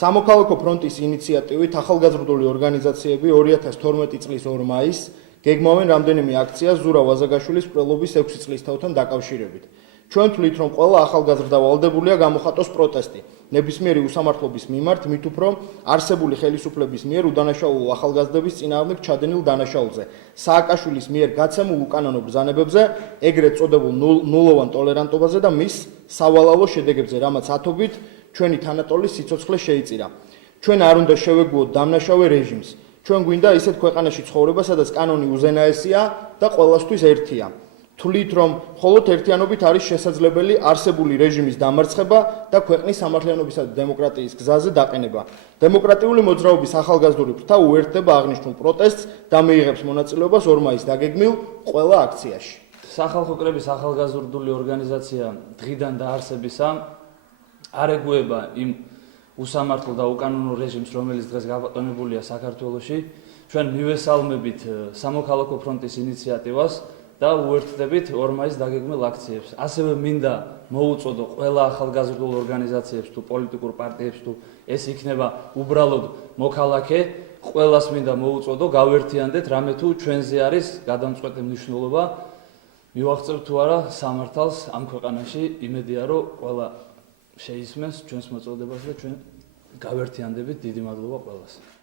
სამოქალაქო ფრონტის ინიციატივით ახალგაზრდული ორგანიზაციები 2012 წლის 2 მაისს გეგმავენ რამდენიმე აქციას ზურაბ ვაზაგაშვილის მკვლელობის 6 წლისთავთან დაკავშირებით. ჩვენ თვლით, რომ ყველა ახალგაზრდა ვალდებულია გამოხატოს პროტესტი ნებისმიერი უსამართლობის მიმართ, მით უფრო არსებული ხელისუფლების მიერ უდანაშაულო ახალგაზრდების წინააღმდეგ ჩადენილ დანაშაულზე, სააკაშვილის მიერ გაცემულ უკანონო ბრძანებებზე, ეგრეთ წოდებულ ნულოვან ტოლერანტობაზე და მის სავალალო შედეგებზე, რამაც ათობით ჩვენი თანატოლის სიცოცხლე შეიწირა. ჩვენ არ უნდა შევეგუოთ დამნაშავე რეჟიმს. ჩვენ გვინდა ისეთ ქვეყანაში ცხოვრება, სადაც კანონი უზენაესია და ყველასთვის ერთია. თვლით, რომ მხოლოდ ერთიანობით არის შესაძლებელი არსებული რეჟიმის დამარცხება და ქვეყნის სამართლიანობისა და დემოკრატიის გზაზე დაყენება. დემოკრატიული მოძრაობის ახალგაზრდული ფრთა უერთდება აღნიშნულ პროტესტს და მიიღებს მონაწილეობას 2 მაისს დაგეგმილ ყველა აქციაში. სახალხო კრების ახალგაზრდული ორგანიზაცია დღიდან დაარსებისა არ ეგუება იმ უსამართლო და უკანონო რეჟიმს, რომელიც დღეს გაბატონებულია საქართველოში. ჩვენ მივესალმებით სამოქალაქო ფრონტის ინიციატივას და უერთდებით 2 მაისს დაგეგმილ აქციებს. ასევე მინდა მოუწოდო ყველა ახალგაზრდულ ორგანიზაციებს თუ პოლიტიკურ პარტიებს თუ ეს იქნება უბრალოდ მოქალაქე, ყველას მინდა მოუწოდო გავერთიანდეთ, რამე თუ ჩვენზე არის გადამწყვეტი მნიშვნელობა მივაღწევთ თუ არა სამართალს ამ ქვეყანაში. იმედია, რომ ყველა შეისმენს ჩვენს მოწოდებას და ჩვენ გავერთიანდებით. დიდი მადლობა ყველას.